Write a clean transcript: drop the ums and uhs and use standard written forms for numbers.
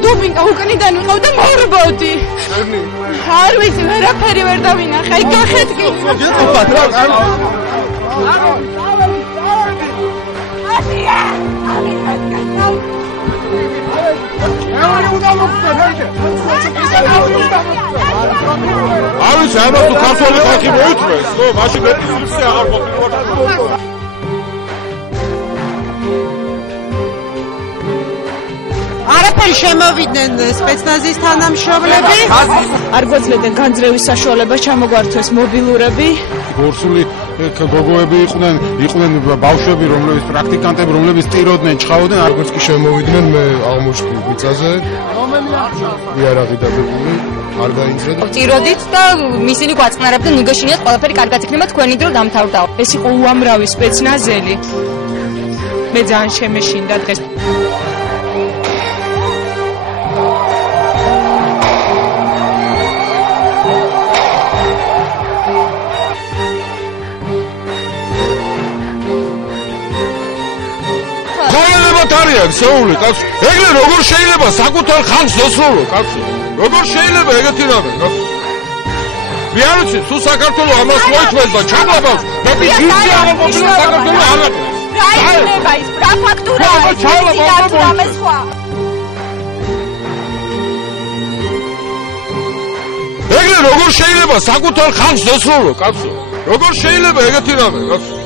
დუბინკა უკნიდან ვიყავდა მორბოდი. არ ვიცი, ვერაფერი ვერ დავინახე. აი გახეთკი. არის ამას თუ ქართული ხალხი მოიწვეს, ნო, მაშინ მეტი აღარ ყოფილა. არაფერი შემოვიდნენ სპეცნაზის თანამშრომლები. არ გვეცლებდნენ განძრევის საშუალება ჩამოგვართვეს მობილურები. გორსული გოგოები იყვნენ ბავშვები, რომლებიც პრაქტიკანტები, რომლებიც ტიროდნენ, ჩხავდნენ, არც კი შემოვიდნენ. მე აღმოჩნდი მიწაზე. იარაღი დაგებული, არ გაინცრა. ტიროდით და ისინი გვაწყნარებდნენ, ნუ გეშინიათ ყველაფერი კარგად იქნება, თქვენი დრო დამთავრდა. ეს იყო უამრავი სპეცნაზელი. მე ძალიან შემეშინდა დღეს. არიან შეული კაცო. ეგრე როგორ შეიძლება საკუთარ ხალხს ესრულო კაცო? როგორ შეიძლება ეგეთი რამე კაცო? მე არ ვიცი, თუ საქართველოს ამას მოიწვევს და ჩაბაბავს, და ვიცი აღარ მოდიოდა საქართველოს აღარ. რა იქნება ის? რა ფაქტურაა? რამე სხვა. ეგრე როგორ შეიძლება საკუთარ ხალხს ესრულო კაცო? როგორ შეიძლება ეგეთი რამე კაცო?